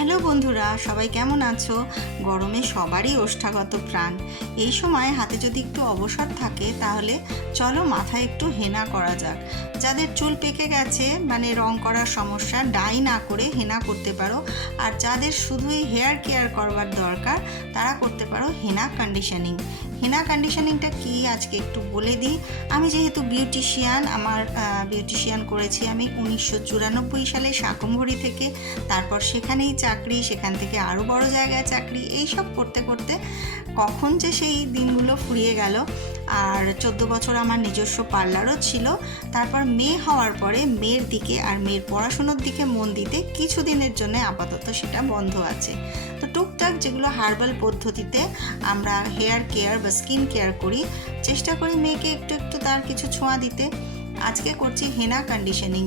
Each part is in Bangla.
হ্যালো বন্ধুরা, সবাই কেমন আছো? গরমে সবারই ওষ্ঠাগত প্রাণ। এই সময় হাতে যদি একটু অবসর থাকে, তাহলে চলো মাথায় একটু হেনা করা যাক। যাদের চুল পেকে গেছে মানে রং করার সমস্যা, ডাই না করে হেনা করতে পারো। আর যাদের শুধুই হেয়ার কেয়ার করবার দরকার, তারা করতে পারো হেনা কন্ডিশনিং হেনা কন্ডিশনিংটা কি? আজকে একটু বলে দিই। আমি যেহেতু বিউটিশিয়ান আমার বিউটিশিয়ান করেছি আমি উনিশশো চুরানব্বই সালে শাকমঘড়ি থেকে। তারপর সেখানেই চাকরি, সেখান থেকে আরও বড় জায়গায় চাকরি এই সব করতে করতে কখন যে সেই দিনগুলো ফুরিয়ে গেল। আর চোদ্দ বছর আমার নিজস্ব পার্লারও ছিল। তারপর মেয়ে হওয়ার পরে মেয়ের দিকে আর মেয়ের পড়াশুনোর দিকে মন দিতে কিছুদিনের জন্য আপাতত সেটা বন্ধ আছে। তো টুকটাক যেগুলো হার্বাল পদ্ধতিতে আমরা হেয়ার কেয়ার বা স্কিন কেয়ার করি, চেষ্টা করি মেয়েকে একটু একটু তার কিছু ছোঁয়া দিতে। আজকে করছি হেনা কন্ডিশনিং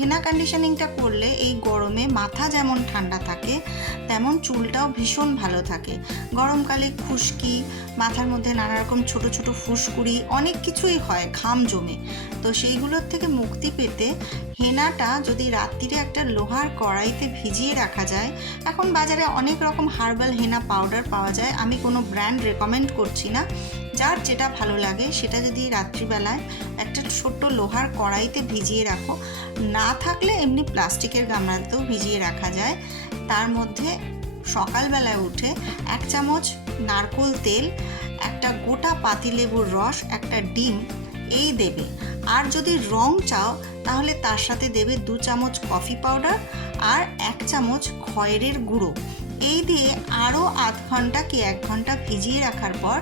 হেনা কন্ডিশনিংটা করলে এই গরমে মাথা যেমন ঠান্ডা থাকে, তেমন চুলটাও ভীষণ ভালো থাকে। গরমকালে খুশকি, মাথার মধ্যে নানা রকম ছোট ছোট ফুসকুড়ি, অনেক কিছুই হয় ঘাম জমে। তো সেইগুলোর থেকে মুক্তি পেতে হেনাটা যদি রাত্রিরে একটা লোহার কড়াইতে ভিজিয়ে রাখা যায়, এখন বাজারে অনেক রকম হার্বাল হেনা পাউডার পাওয়া যায়। আমি কোনো ব্র্যান্ড রেকমেন্ড করছি না। যার যেটা ভালো লাগে সেটা যদি রাত্রিবেলায় একটা ছোট্ট লোহার কড়াইতে ভিজিয়ে রাখো। না থাকলে এমনি প্লাস্টিকের গামলাতেও ভিজিয়ে রাখা যায়। তার মধ্যে সকালবেলায় উঠে এক চামচ নারকোল তেল, একটা গোটা পাতিলেবুর রস, একটা ডিম, এই দেবে। আর যদি রং চাও তাহলে তার সাথে দেবে দু চামচ কফি পাউডার আর এক চামচ খয়েরের গুঁড়ো। এই দিয়ে আরও আধ ঘণ্টা কি এক ঘণ্টা ভিজিয়ে রাখার পর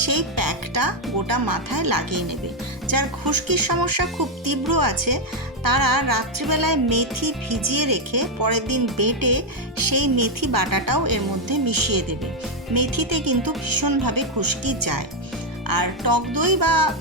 সেই প্যাকটা গোটা মাথায় লাগিয়ে নেবে। যার খুশকির সমস্যা খুব তীব্র আছে, তারা রাত্রিবেলায় মেথি ভিজিয়ে রেখে পরের দিন বেটে সেই মেথি বাটাটাও এর মধ্যে মিশিয়ে দেবে। মেথিতে কিন্তু ভীষণভাবে খুশকি যায়। আর টক দই বা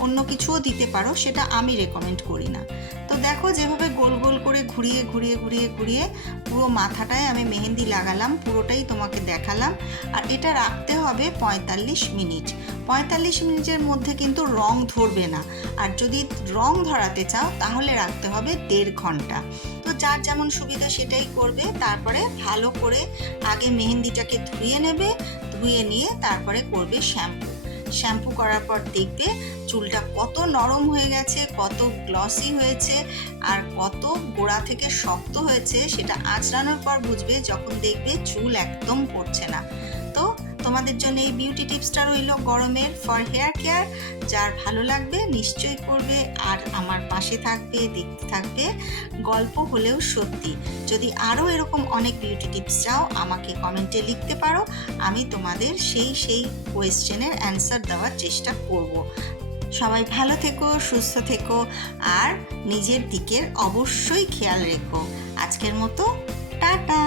অন্য কিছুও দিতে পারো, সেটা আমি রেকমেন্ড করি না। তো দেখো যেভাবে গোল গোল করে ঘুরিয়ে ঘুরিয়ে ঘুরিয়ে ঘুরিয়ে পুরো মাথাটায় আমি মেহেন্দি লাগালাম, পুরোটাই তোমাকে দেখালাম। আর এটা রাখতে হবে পঁয়তাল্লিশ মিনিট। পঁয়তাল্লিশ মিনিটের মধ্যে কিন্তু রং ধরবে না। আর যদি রং ধরাতে চাও, তাহলে রাখতে হবে দেড় ঘণ্টা। তো যার যেমন সুবিধা সেটাই করবে, তারপরে ভালো করে আগে মেহেন্দিটাকে ধুয়ে নেবে, ধুয়ে নিয়ে তারপরে করবে শ্যাম্পু। শ্যাম্পু করার পর দেখবে চুলটা কত নরম হয়ে গেছে, কত গ্লসি হয়েছে আর কত গোড়া থেকে শক্ত হয়েছে, সেটা আঁচড়ানোর পর বুঝবে যখন দেখবে চুল একদম পড়ছে না। তো তোমাদের জন্য এই বিউটি টিপসটা রইল গরমের ফর হেয়ার কেয়ার যার ভালো লাগবে নিশ্চয়ই করবে আর আমার পাশে থাকবে, দেখতে থাকবে, গল্প হলেও সত্যি। যদি আরও এরকম অনেক বিউটি টিপস চাও, আমাকে কমেন্টে লিখতে পারো, আমি তোমাদের সেই সেই কোয়েশ্চেনের অ্যান্সার দেওয়ার চেষ্টা করব। সবাই ভালো থেকো, সুস্থ থেকো, আর নিজের দিকের অবশ্যই খেয়াল রেখো। আজকের মতো, টাটা!